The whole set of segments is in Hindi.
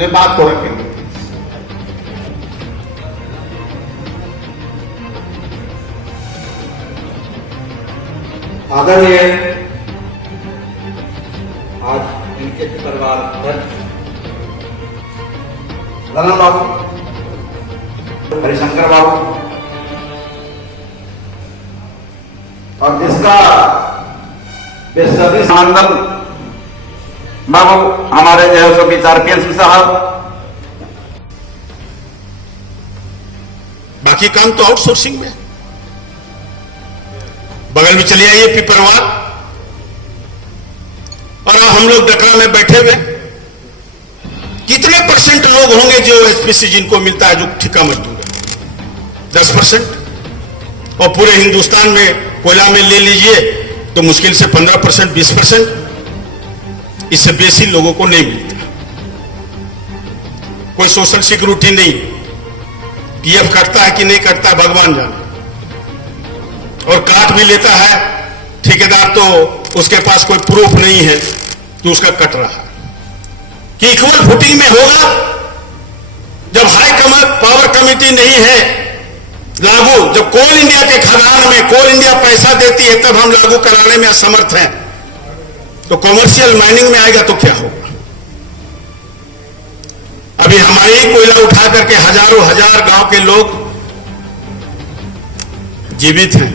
ने बात को रखेंगे। आदरणीय आज इनके परिवार ललन बाबू, हरिशंकर बाबू और इसका बेसब्री आनंदन बाबू हमारे जो है सो विचार पीएसपी साहब। बाकी काम तो आउटसोर्सिंग में। बगल में चले आइए पिपरवार, और हम लोग डकरा में बैठे हुए कितने परसेंट लोग होंगे जो एसपीसी जिनको मिलता है जो ठेका मजदूर है? 10%। और पूरे हिंदुस्तान में कोयला में ले लीजिए तो मुश्किल से 15%, 20%। इससे बेसी लोगों को नहीं मिलता। कोई सोशल सिक्योरिटी नहीं, पीएफ कटता है कि नहीं कटता है भगवान जाने। और काट भी लेता है ठेकेदार तो उसके पास कोई प्रूफ नहीं है कि उसका कट रहा है। कि इक्वल फुटिंग में होगा जब हाई पावर कमेटी नहीं है लागू, जब कोल इंडिया के खदान में कोल इंडिया पैसा देती है तब हम लागू कराने में असमर्थ हैं, तो कॉमर्शियल माइनिंग में आएगा तो क्या होगा? अभी हमारे ही कोयला उठा करके हजारों हजार गांव के लोग जीवित हैं,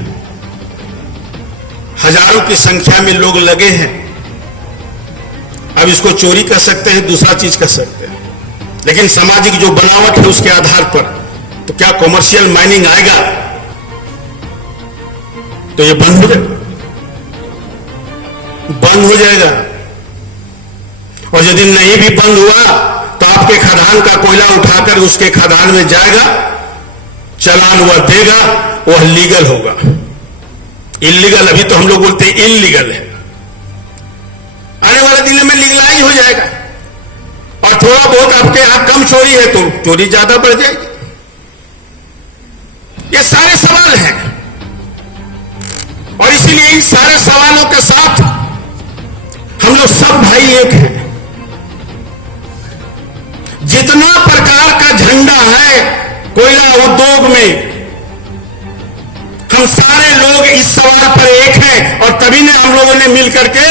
हजारों की संख्या में लोग लगे हैं। अब इसको चोरी कर सकते हैं, दूसरा चीज कर सकते हैं, लेकिन सामाजिक जो बनावट है उसके आधार पर तो क्या कॉमर्शियल माइनिंग आएगा तो ये बंद हो जाएगा, बंद हो जाएगा। और यदि नहीं भी बंद हुआ तो आपके खदान का कोयला उठाकर उसके खदान में जाएगा, चालान वह देगा, वह लीगल होगा। इलीगल अभी तो हम लोग बोलते हैं इलीगल है, आने वाले दिनों में लीगलाइज हो जाएगा। और थोड़ा बहुत आपके यहां कम चोरी है तो चोरी ज्यादा बढ़ जाएगी। ये सारे सवाल हैं, और इसीलिए इन सारे सवालों के साथ हम लोग सब भाई एक हैं। जितना प्रकार का झंडा है कोयला उद्योग में, हम सारे लोग इस सवाल पर एक हैं। और तभी ने हम लोगों ने मिलकर के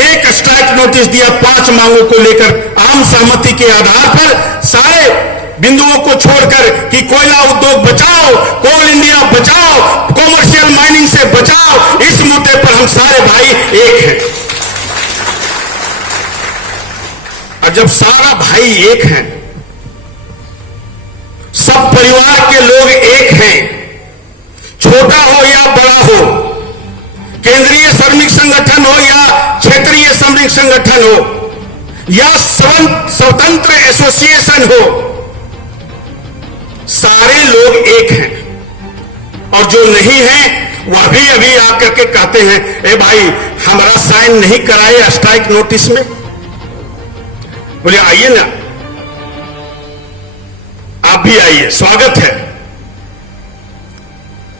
एक स्ट्राइक नोटिस दिया 5 मांगों को लेकर, आम सहमति के आधार पर सारे बिंदुओं को छोड़कर कि कोयला उद्योग बचाओ, कोल इंडिया बचाओ, कॉमर्शियल माइनिंग से बचाओ। इस मुद्दे पर हम सारे भाई एक हैं। और जब सारा भाई एक हैं, सब परिवार के लोग एक हैं, छोटा हो या बड़ा हो, केंद्रीय श्रमिक संगठन हो या क्षेत्रीय श्रमिक संगठन हो या स्वतंत्र एसोसिएशन हो, सारे लोग एक हैं। और जो नहीं है वह भी अभी आकर के कहते हैं ए भाई हमारा साइन नहीं कराए स्ट्राइक नोटिस में। बोले आइए ना, आप भी आइए, स्वागत है।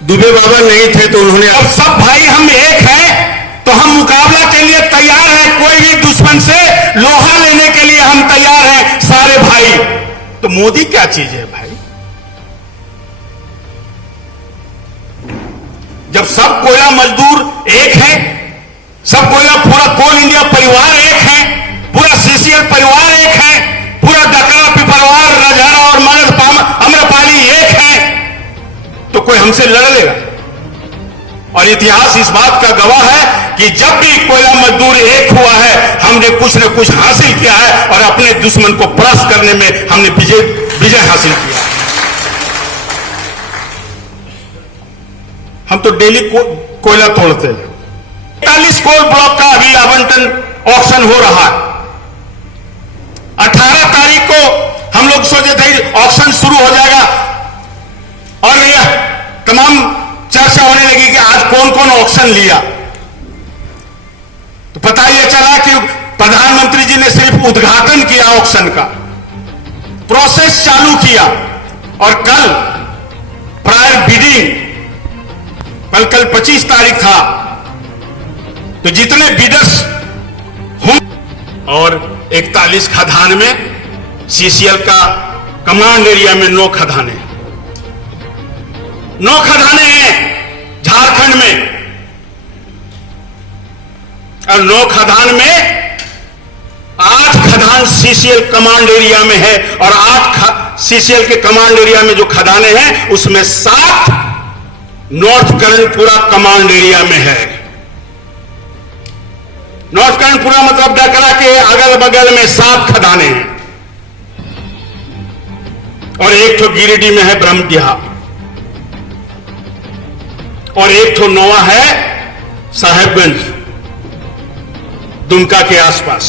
दुबे बाबा नहीं थे तो उन्होंने, अब सब भाई हम एक हैं तो हम मुकाबला के लिए तैयार हैं। कोई भी दुश्मन से लोहा लेने के लिए हम तैयार हैं सारे भाई। तो मोदी क्या चीज है भाई? जब सब कोयला मजदूर एक हैं, सब कोयला पूरा कोल इंडिया परिवार एक है, पूरा सीसीएल परिवार एक है, पूरा डकरा पिपरवार राजहरा और अम्रपाली एक है, तो कोई हमसे लड़ लेगा? और इतिहास इस बात का गवाह है कि जब भी कोयला मजदूर एक हुआ है हमने कुछ न कुछ हासिल किया है और अपने दुश्मन को परास्त करने में हमने विजय हासिल किया। हम तो डेली कोयला तोड़ते हैं। 41 कोल ब्लॉक का अभी आवंटन ऑक्शन हो रहा है। 18 तारीख को हम लोग सोचे थे ऑक्शन शुरू हो जाएगा और यह तमाम चर्चा होने लगी कि आज कौन कौन ऑक्शन लिया। तो पता यह चला कि प्रधानमंत्री जी ने सिर्फ उद्घाटन किया ऑक्शन का, प्रोसेस चालू किया और कल प्रायर बिडिंग, कल 25 तारीख था, तो जितने बिडर्स हों और 41 खदान में सीसीएल का कमांड एरिया में 9 खदानें हैं। 9 खदानें हैं झारखंड में, और 9 खदान में 8 खदान सीसीएल कमांड एरिया में है, और 8 सीसीएल के कमांड एरिया में जो खदानें हैं उसमें 7 नॉर्थ कर्णपुरा कमांड एरिया में है। नॉर्थ कर्णपुरा मतलब डकरा के अगल बगल में 7 खदानें हैं, और एक ठो गिरिडीह में है ब्रह्मटिहा, और एक ठो नोवा है साहेबगंज दुमका के आसपास।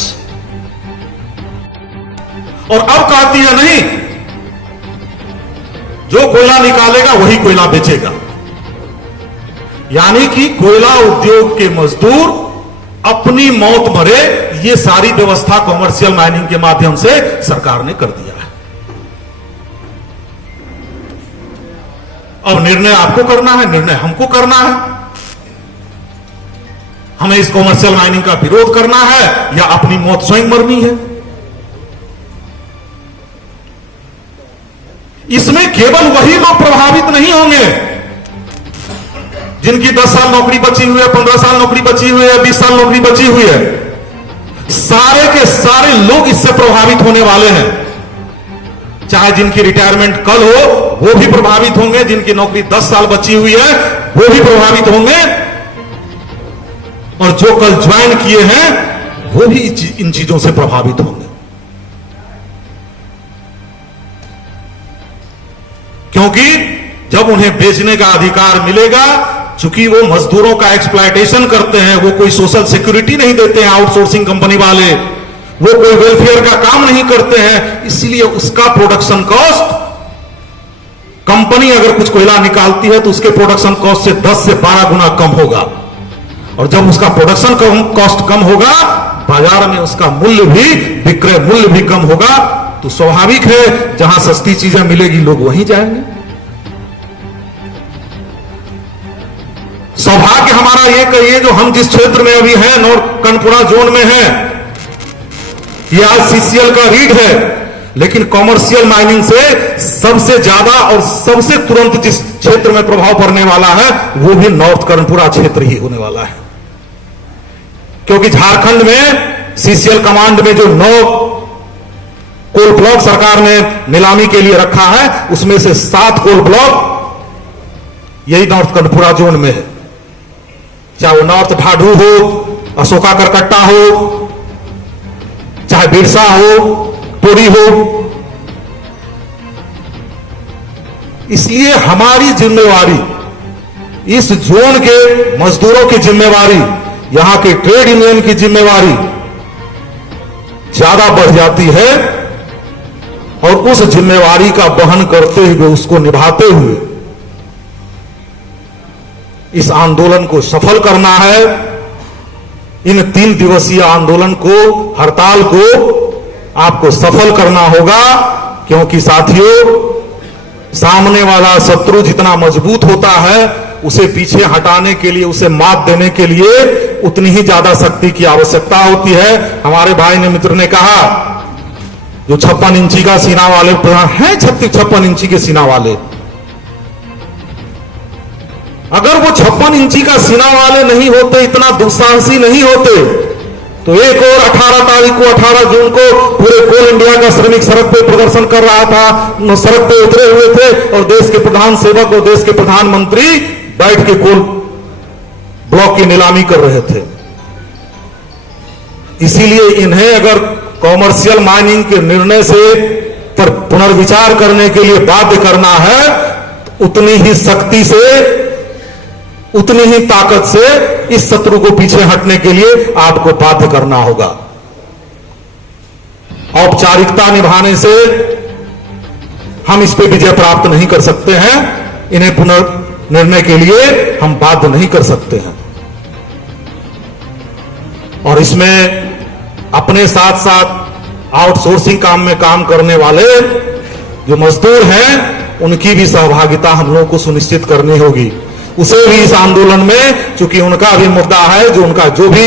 और अब कहती है नहीं, जो कोयला निकालेगा वही कोयला बेचेगा, यानी कि कोयला उद्योग के मजदूर अपनी मौत मरे, ये सारी व्यवस्था कॉमर्शियल माइनिंग के माध्यम से सरकार ने कर दिया है। अब निर्णय आपको करना है, निर्णय हमको करना है। हमें इस कॉमर्शियल माइनिंग का विरोध करना है या अपनी मौत स्वयं मरनी है। इसमें केवल वही लोग प्रभावित नहीं होंगे जिनकी 10 साल नौकरी बची हुई है, 15 साल नौकरी बची हुई है, 20 साल नौकरी बची हुई है। सारे के सारे लोग इससे प्रभावित होने वाले हैं। चाहे जिनकी रिटायरमेंट कल हो वो भी प्रभावित होंगे, जिनकी नौकरी 10 साल बची हुई है वो भी प्रभावित होंगे, और जो कल ज्वाइन किए हैं वो भी इन चीजों से प्रभावित होंगे। क्योंकि जब उन्हें बेचने का अधिकार मिलेगा, चूंकि वो मजदूरों का एक्सप्लॉयटेशन करते हैं, वो कोई सोशल सिक्योरिटी नहीं देते हैं आउटसोर्सिंग कंपनी वाले, वो कोई वेलफेयर का काम नहीं करते हैं, इसलिए उसका प्रोडक्शन कॉस्ट, कंपनी अगर कुछ कोयला निकालती है तो उसके प्रोडक्शन कॉस्ट से 10 से 12 गुना कम होगा, और जब उसका प्रोडक्शन कॉस्ट कम होगा, बाजार में उसका मूल्य भी, विक्रय मूल्य भी कम होगा। तो स्वाभाविक है जहां सस्ती चीजें मिलेगी लोग वहीं जाएंगे। सौभाग्य हमारा ये कहिए जो हम जिस क्षेत्र में अभी हैं, नॉर्थ कर्णपुरा जोन में है, ये आज सीसीएल का रीढ़ है, लेकिन कॉमर्शियल माइनिंग से सबसे ज्यादा और सबसे तुरंत जिस क्षेत्र में प्रभाव पड़ने वाला है वो भी नॉर्थ कर्णपुरा क्षेत्र ही होने वाला है। क्योंकि झारखंड में सीसीएल कमांड में जो 9 कोल ब्लॉक सरकार ने नीलामी के लिए रखा है, उसमें से 7 कोल ब्लॉक यही नॉर्थ कर्णपुरा जोन में है। चाहे वो नॉर्थ ढाढू हो, अशोका करकट्टा हो, चाहे बिरसा हो, टोरी हो। इसलिए हमारी जिम्मेवारी, इस जोन के मजदूरों की जिम्मेवारी, यहां के ट्रेड यूनियन की जिम्मेवारी ज्यादा बढ़ जाती है, और उस जिम्मेवारी का वहन करते हुए, उसको निभाते हुए इस आंदोलन को सफल करना है। इन 3 दिवसीय आंदोलन को, हड़ताल को आपको सफल करना होगा, क्योंकि साथियों, सामने वाला शत्रु जितना मजबूत होता है, उसे पीछे हटाने के लिए, उसे मात देने के लिए उतनी ही ज्यादा शक्ति की आवश्यकता होती है। हमारे भाई ने, मित्र ने कहा, जो 56 इंची का सीना वाले हैं, 56 इंची के सीना वाले, अगर वो 56 इंची का सीना वाले नहीं होते, इतना दुस्साहसी नहीं होते, तो एक और 18 तारीख को, 18 जून को पूरे कोल इंडिया का श्रमिक सड़क पे प्रदर्शन कर रहा था, सड़क पे उतरे हुए थे, और देश के प्रधान सेवक और देश के प्रधानमंत्री बैठ के कोल ब्लॉक की नीलामी कर रहे थे। इसीलिए इन्हें अगर कॉमर्शियल माइनिंग के निर्णय से पर पुनर्विचार करने के लिए बाध्य करना है, उतनी ही शक्ति से, उतनी ही ताकत से इस शत्रु को पीछे हटने के लिए आपको बाध्य करना होगा। औपचारिकता निभाने से हम इस पे विजय प्राप्त नहीं कर सकते हैं, इन्हें पुनर्निर्णय के लिए हम बाध्य नहीं कर सकते हैं। और इसमें अपने साथ साथ आउटसोर्सिंग काम में काम करने वाले जो मजदूर हैं, उनकी भी सहभागिता हम लोगों को सुनिश्चित करनी होगी। उसे भी इस आंदोलन में, चूंकि उनका भी मुद्दा है, जो उनका जो भी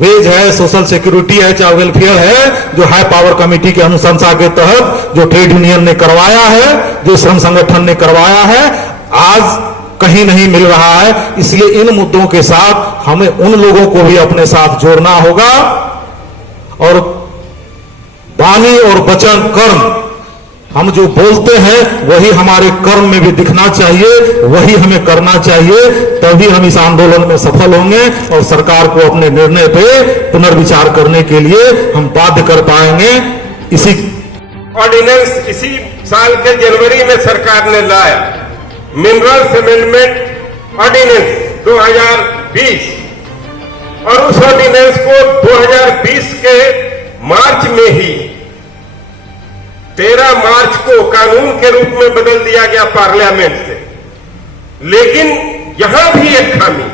वेज है, सोशल सिक्योरिटी है, चाहे वेलफेयर है, जो हाई पावर कमेटी के अनुशंसा के तहत जो ट्रेड यूनियन ने करवाया है, जो श्रम संगठन ने करवाया है, आज कहीं नहीं मिल रहा है। इसलिए इन मुद्दों के साथ हमें उन लोगों को भी अपने साथ जोड़ना होगा और वाणी और वचन कर्म, हम जो बोलते हैं वही हमारे कर्म में भी दिखना चाहिए, वही हमें करना चाहिए, तभी हम इस आंदोलन में सफल होंगे और सरकार को अपने निर्णय पे पुनर्विचार करने के लिए हम बाध्य कर पाएंगे। इसी ऑर्डिनेंस इसी साल के जनवरी में सरकार ने लाया, मिनरल्स अमेंडमेंट ऑर्डिनेंस 2020, और उस ऑर्डिनेंस को 2020 के मार्च में ही 13 मार्च को कानून के रूप में बदल दिया गया पार्लियामेंट से। लेकिन यहां भी एक खामी,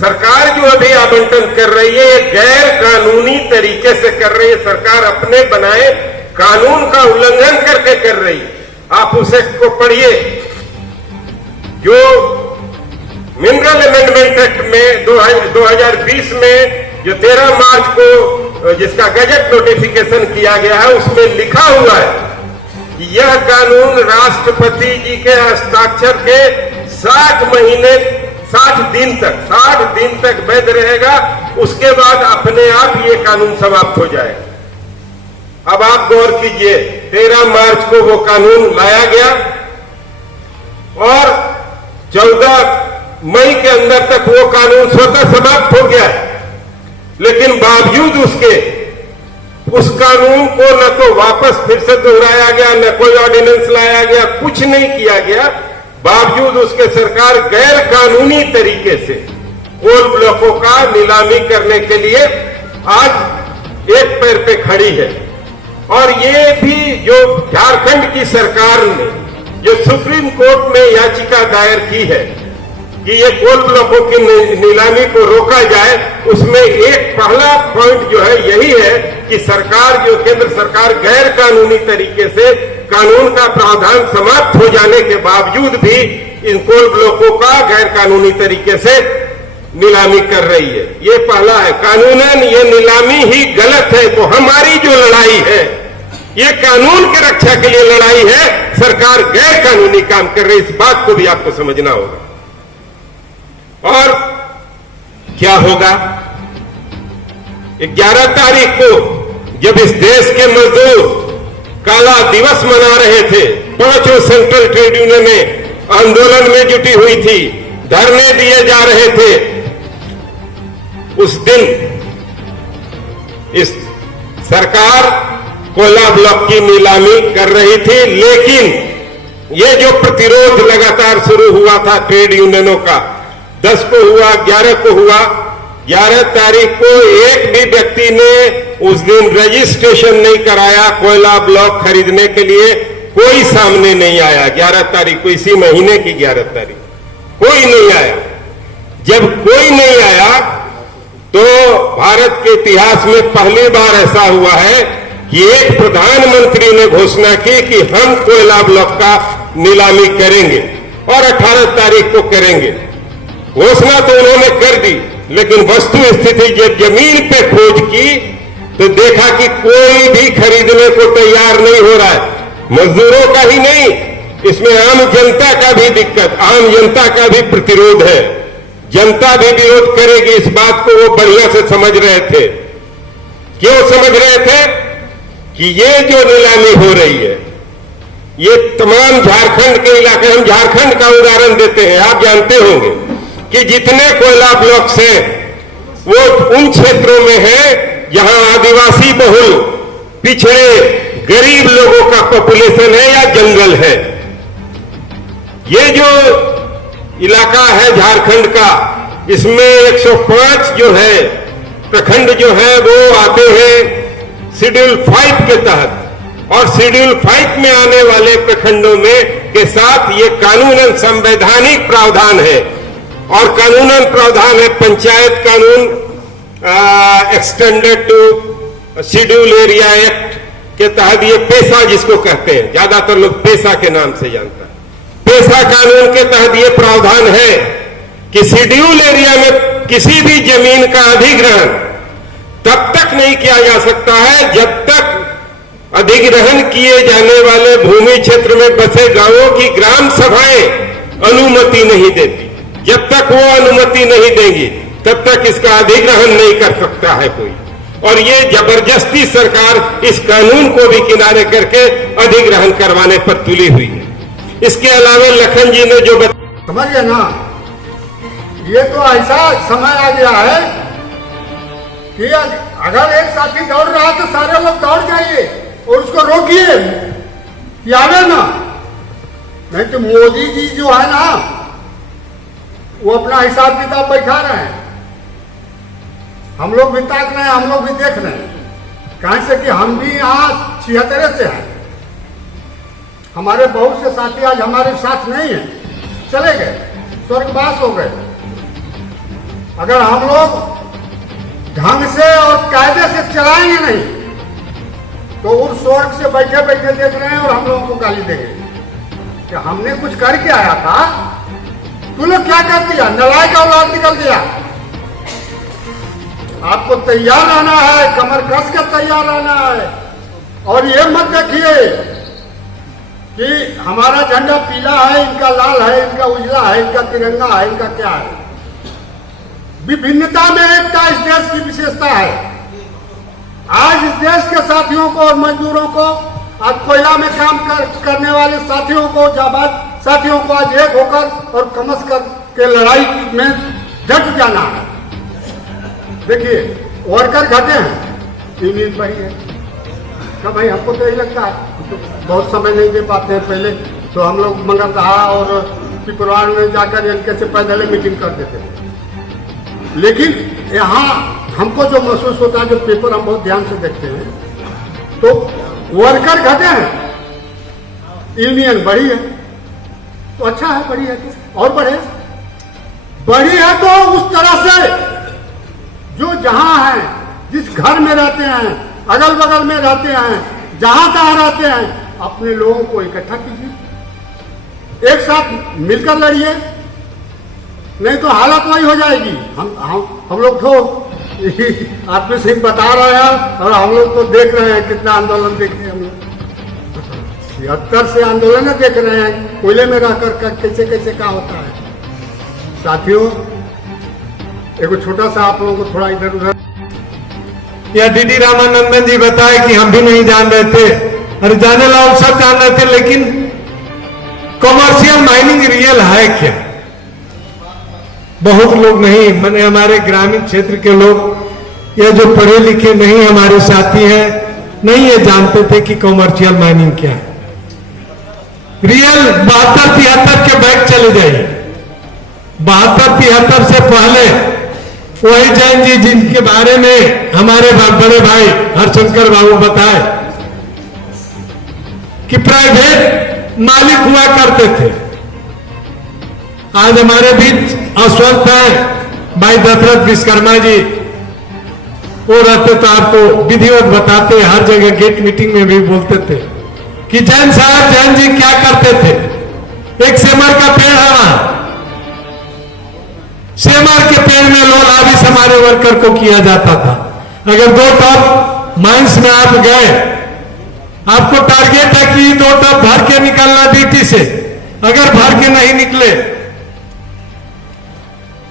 सरकार जो अभी आवंटन कर रही है, गैर कानूनी तरीके से कर रही है। सरकार अपने बनाए कानून का उल्लंघन करके कर रही है। आप उसे को पढ़िए, जो मिनरल अमेंडमेंट एक्ट में 2020 में जो 13 मार्च को जिसका गजट नोटिफिकेशन किया गया है, उसमें लिखा हुआ है कि यह कानून राष्ट्रपति जी के हस्ताक्षर के 60 दिन तक वैध रहेगा। उसके बाद अपने आप ये कानून समाप्त हो जाएगा। अब आप गौर कीजिए, 13 मार्च को वो कानून लाया गया और 14 मई के अंदर तक वो कानून स्वतः समाप्त हो गया है। लेकिन बावजूद उसके उस कानून को न तो वापस फिर से दोहराया गया, न कोई ऑर्डिनेंस लाया गया, कुछ नहीं किया गया। बावजूद उसके सरकार गैर कानूनी तरीके से कोल ब्लॉकों का नीलामी करने के लिए आज एक पैर पे खड़ी है। और ये भी जो झारखंड की सरकार ने जो सुप्रीम कोर्ट में याचिका दायर की है कि ये कोल ब्लॉकों की नीलामी को रोका जाए, उसमें एक पहला पॉइंट जो है यही है कि सरकार, जो केंद्र सरकार गैर कानूनी तरीके से कानून का प्रावधान समाप्त हो जाने के बावजूद भी इन कोल ब्लॉकों का गैर कानूनी तरीके से नीलामी कर रही है। ये पहला है। कानूनन ये नीलामी ही गलत है। तो हमारी जो लड़ाई है ये कानून की रक्षा के लिए लड़ाई है। सरकार गैर कानूनी काम कर रही है, इस बात को भी आपको समझना होगा। और क्या होगा? 11 तारीख को जब इस देश के मजदूर काला दिवस मना रहे थे, पांचों सेंट्रल ट्रेड यूनियनें आंदोलन में जुटी हुई थी, धरने दिए जा रहे थे, उस दिन इस सरकार कोयला ब्लॉक की नीलामी कर रही थी। लेकिन ये जो प्रतिरोध लगातार शुरू हुआ था ट्रेड यूनियनों का, 10 को हुआ, 11 को हुआ, 11 तारीख को एक भी व्यक्ति ने उस दिन रजिस्ट्रेशन नहीं कराया कोयला ब्लॉक खरीदने के लिए। कोई सामने नहीं आया। 11 तारीख को, इसी महीने की 11 तारीख, कोई नहीं आया। जब कोई नहीं आया तो भारत के इतिहास में पहली बार ऐसा हुआ है कि एक प्रधानमंत्री ने घोषणा की कि हम कोयला ब्लॉक का नीलामी करेंगे और 18 तारीख को करेंगे। घोषणा तो उन्होंने कर दी, लेकिन वस्तु स्थिति जब जमीन पे खोज की तो देखा कि कोई भी खरीदने को तैयार नहीं हो रहा है। मजदूरों का ही नहीं, इसमें आम जनता का भी दिक्कत, आम जनता का भी प्रतिरोध है। जनता भी विरोध करेगी, इस बात को वो बढ़िया से समझ रहे थे। क्यों समझ रहे थे? कि ये जो नीलामी हो रही है, ये तमाम झारखंड के इलाके, हम झारखंड का उदाहरण देते हैं, आप जानते होंगे कि जितने कोयला ब्लॉक्स हैं वो उन क्षेत्रों में है जहां आदिवासी बहुल, पिछड़े, गरीब लोगों का पॉपुलेशन है या जंगल है। ये जो इलाका है झारखंड का, इसमें 105 जो है प्रखंड जो है वो आते हैं शेड्यूल 5 के तहत, और शेड्यूल 5 में आने वाले प्रखंडों में के साथ ये कानूनन संवैधानिक प्रावधान है। और कानूनन प्रावधान है पंचायत कानून extended to schedule area act के तहत, ये पेशा जिसको कहते हैं, ज्यादातर लोग पेशा के नाम से जानता है। पेशा कानून के तहत ये प्रावधान है कि शेड्यूल एरिया में किसी भी जमीन का अधिग्रहण तब तक नहीं किया जा सकता है जब तक अधिग्रहण किए जाने वाले भूमि क्षेत्र में बसे गांवों की ग्राम सभाएं अनुमति नहीं देती। जब तक वो अनुमति नहीं देंगी तब तक इसका अधिग्रहण नहीं कर सकता है कोई। और ये जबरदस्ती सरकार इस कानून को भी किनारे करके अधिग्रहण करवाने पर तुली हुई है। इसके अलावा लखन जी ने जो समझिए ना, ये तो ऐसा समय आ गया है कि अगर एक साथी दौड़ रहा है तो सारे लोग दौड़ जाइए और उसको रोकिए कि आगे ना। नहीं तो मोदी जी जो है ना वो अपना हिसाब किताब बैठा रहे हैं, हम लोग भी ताक रहे हैं, हम लोग भी देख रहे हैं। कहां से कि हम भी यहाँ 76 से हैं, हमारे बहुत से साथी आज हमारे साथ नहीं है, चले गए, स्वर्गवास हो गए। अगर हम लोग ढंग से और कायदे से चलाएंगे नहीं तो उस स्वर्ग से बैठे बैठे देख रहे हैं और हम लोगों को गाली देंगे कि हमने कुछ करके आया था, तू लोग क्या कर दिया, नलायक औलाद निकल गया। आपको तैयार रहना है, कमर कस कर तैयार रहना है। और ये मत देखिए कि हमारा झंडा पीला है, इनका लाल है, इनका उजला है, इनका तिरंगा है, इनका क्या है। विभिन्नता में एकता इस देश की विशेषता है। आज इस देश के साथियों को और मजदूरों को, आज कोयला में काम करने वाले साथियों को, जाबाज साथियों को आज एक होकर और कमस कर के लड़ाई में डट जाना है। देखिए वर्कर घटे हैं, यूनियन बढ़ी है। क्या भाई, हमको तो यही लगता है, तो बहुत समय नहीं दे पाते हैं। पहले तो हम लोग मंगलदहा और पिपरवाड़ में जाकर इनके से पैदल मीटिंग कर देते थे। लेकिन यहाँ हमको जो महसूस होता है, जो पेपर हम बहुत ध्यान से देखते हैं, तो वर्कर घटे हैं, यूनियन बढ़ी है। तो अच्छा है, बढ़ी है तो और बढ़ी है तो उस तरह से जो जहां है, जिस घर में रहते हैं, अगल बगल में रहते हैं, जहां तहां रहते हैं, अपने लोगों को इकट्ठा कीजिए, एक साथ मिलकर लड़िए, नहीं तो हालत वही हो जाएगी। हम लोग तो आत्मी सिंह बता रहे हैं और हम लोग तो देख रहे हैं, कितना आंदोलन देख रहे हैं हम लोग। 76 से आंदोलन देख रहे हैं, कोयले में रहकर कैसे कैसे क्या होता है। साथियों, एक छोटा सा आप लोगों को थोड़ा इधर उधर, या डीडी रामानंदन जी बताए कि हम भी नहीं जान रहे थे, अरे जाने लाओ सब जान रहे थे, लेकिन कॉमर्शियल माइनिंग रियल है क्या? बहुत लोग नहीं, मैंने हमारे ग्रामीण क्षेत्र के लोग या जो पढ़े लिखे नहीं हमारे साथी हैं, नहीं ये जानते थे कि कॉमर्शियल माइनिंग क्या है। रियल 72-73 के बैक चले जाइए, 72-73 से पहले वही जैन जी जिनके बारे में हमारे बड़े भाई हरशंकर बाबू बताए कि प्राइवेट मालिक हुआ करते थे। आज हमारे बीच अस्वस्थ है भाई दशरथ विश्वकर्मा जी, वो रहते तो आपको विधिवत बताते, हर जगह गेट मीटिंग में भी बोलते थे कि जैन साहब, जैन जी क्या करते थे, एक सेमर का पेड़ है वहां, सेमर के पेड़ में लोन आविस हमारे वर्कर को किया जाता था। अगर 2 टॉप माइंस में आप गए, आपको टारगेट है कि 2 टॉप भर के निकलना ड्यूटी से, अगर भर के नहीं निकले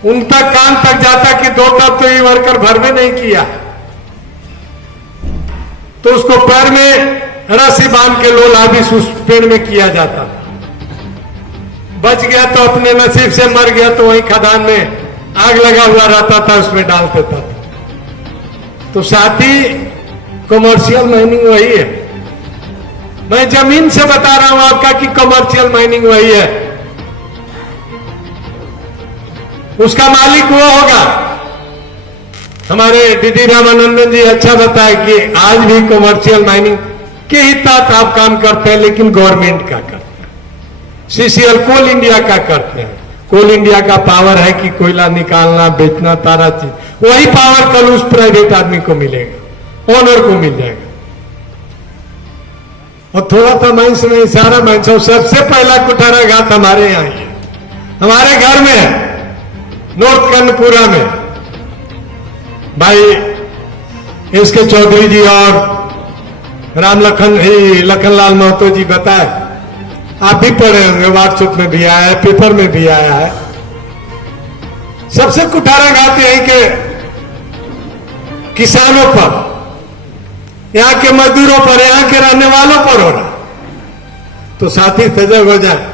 उन तक कान तक जाता कि 2 टॉप तो ये वर्कर भर में नहीं किया, तो उसको पैर में रस्सी बांध के लोल आविस उस पेड़ में किया जाता। बच गया तो अपने नसीब से, मर गया तो वही खदान में आग लगा हुआ रहता था, उसमें डाल देता था। तो साथी, कमर्शियल माइनिंग वही है। मैं जमीन से बता रहा हूं आपका कि कमर्शियल माइनिंग वही है, उसका मालिक वो होगा। हमारे डीडी रामानंदन जी अच्छा बताए कि आज भी कमर्शियल माइनिंग के ही तहत आप काम करते हैं, लेकिन गवर्नमेंट का करते हैं, सीसीएल कोल इंडिया का करते हैं। कोल इंडिया का पावर है कि कोयला निकालना, बेचना, सारा चीज, वही पावर कल उस प्राइवेट आदमी को मिलेगा, ओनर को मिल जाएगा। और थोड़ा सा माइंस नहीं, सारा माइंस। सबसे पहला कुठारा घाट हमारे यहाँ है, हमारे घर में है, नॉर्थ कर्णपुरा में। भाई इसके चौधरी जी और लखनलाल महतो जी बताए, आप भी पढ़े होंगे, व्हाट्सएप में भी आया है, पेपर में भी आया है। सबसे कुठारा गाते हैं कि किसानों पर, यहां के मजदूरों पर, यहां के रहने वालों पर हो रहा। तो साथी सजग हो जाए,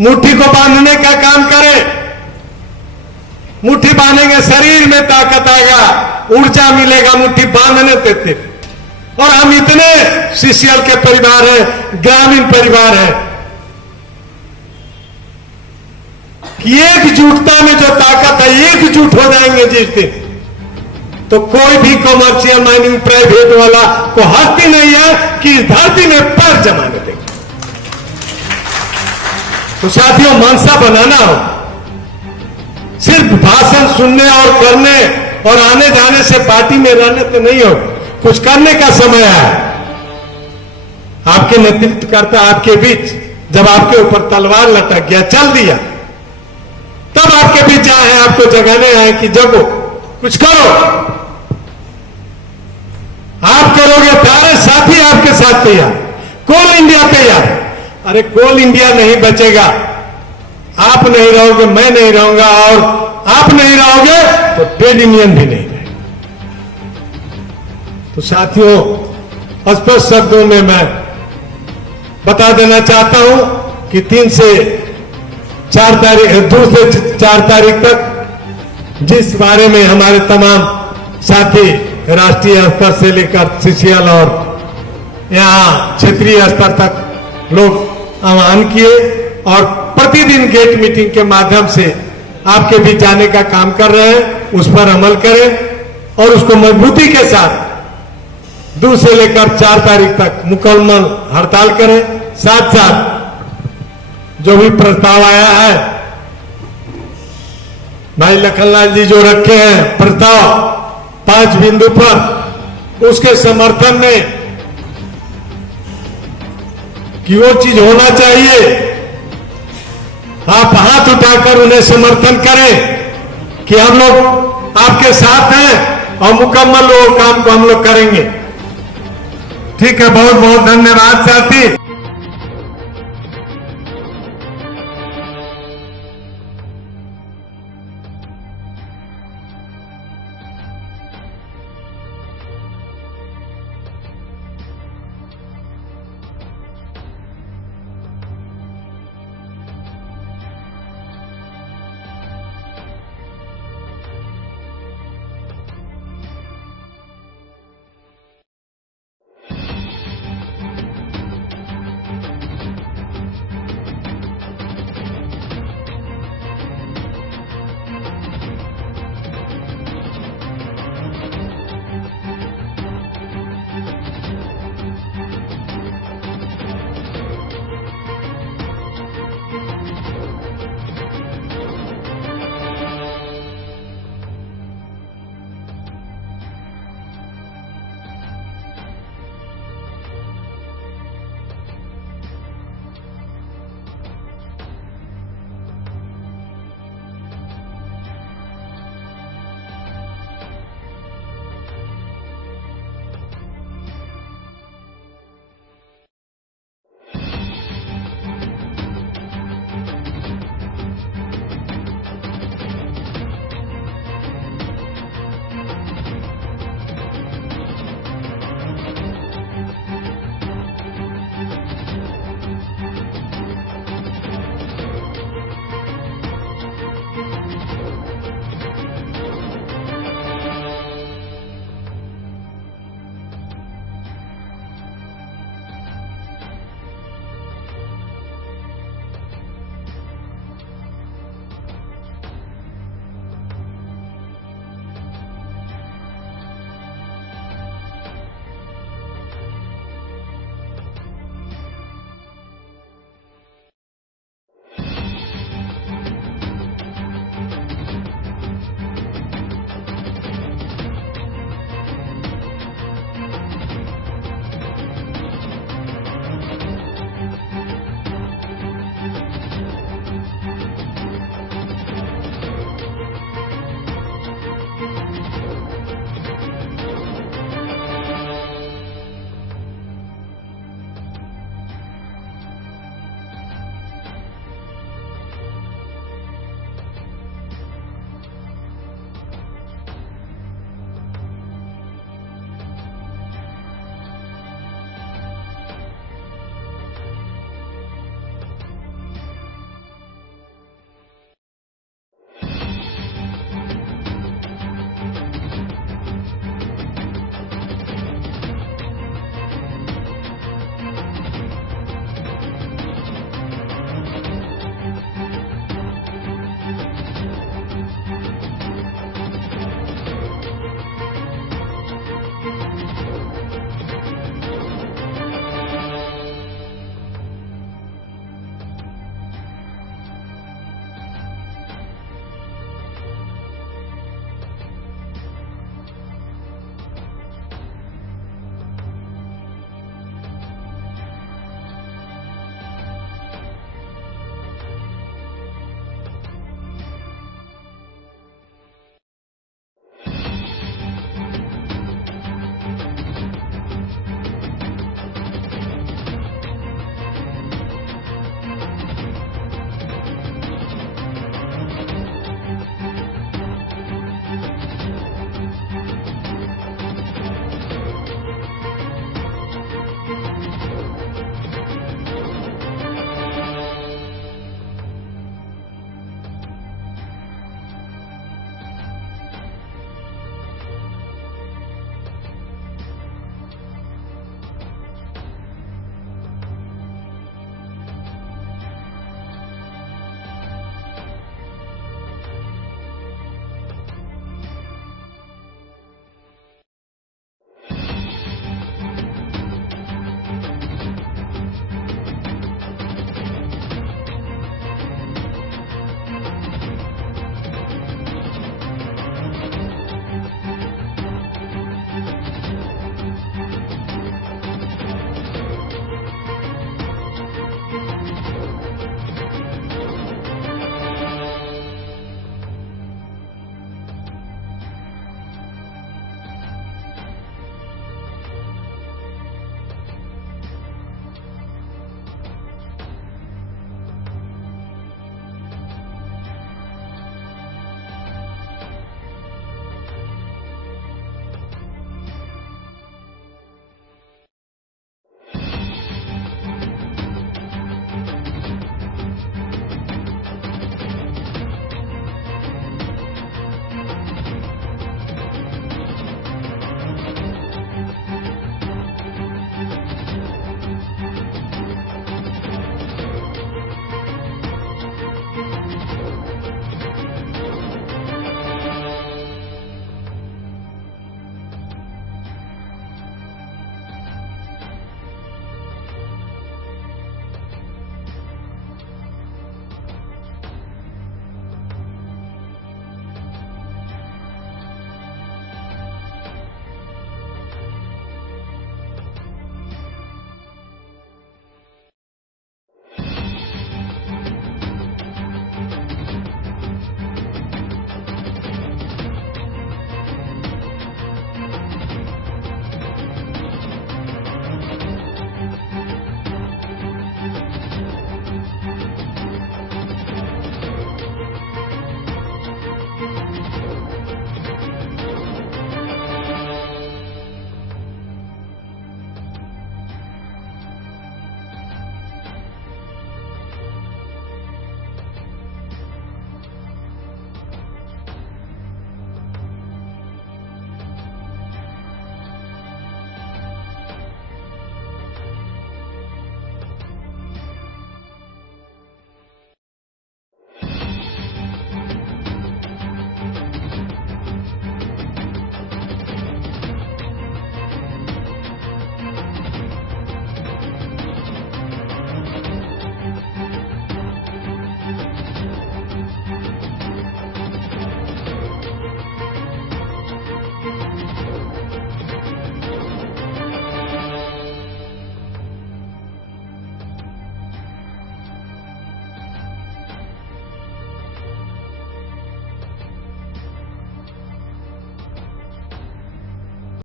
मुट्ठी को बांधने का काम करें। मुट्ठी बांधेंगे, शरीर में ताकत आएगा, ऊर्जा मिलेगा, मुट्ठी बांधने देते। और हम इतने सीसीएल के परिवार हैं, ग्रामीण परिवार है, कि एकजुटता में जो ताकत है, एकजुट हो जाएंगे जिस दिन, तो कोई भी कॉमर्शियल माइनिंग प्राइवेट वाला को हस्ती नहीं है कि इस धरती में पैर जमाने देंगे। तो साथियों, मनसा बनाना हो, सिर्फ भाषण सुनने और करने और आने जाने से पार्टी में रहने तो नहीं हो, कुछ करने का समय है। आपके नेतृत्वकर्ता आपके बीच, जब आपके ऊपर तलवार लटक गया, चल दिया, तब आपके बीच आए हैं, आपको जगाने आए कि जगो, कुछ करो। आप करोगे, प्यारे साथी आपके साथ तैयार, कोल इंडिया तैयार। अरे कोल इंडिया नहीं बचेगा, आप नहीं रहोगे, मैं नहीं रहूंगा, और आप नहीं रहोगे तो ट्रेड यूनियन भी नहीं रहेगा। तो साथियों, स्पष्ट शब्दों में मैं बता देना चाहता हूं कि 2 से 4 तारीख तक जिस बारे में हमारे तमाम साथी राष्ट्रीय स्तर से लेकर सीसीएल और यहां क्षेत्रीय स्तर तक लोग आह्वान किए, और प्रतिदिन गेट मीटिंग के माध्यम से आपके बीच जाने का काम कर रहे हैं, उस पर अमल करें और उसको मजबूती के साथ 2 से लेकर 4 तारीख तक मुकम्मल हड़ताल करें। साथ साथ जो भी प्रस्ताव आया है, भाई लखनलाल जी जो रखे हैं प्रस्ताव 5 बिंदु पर, उसके समर्थन में कि वो चीज होना चाहिए, आप हाथ उठाकर उन्हें समर्थन करें कि हम लोग आपके साथ हैं और मुकम्मल वो काम को हम लोग करेंगे। ठीक है, बहुत बहुत धन्यवाद साथी।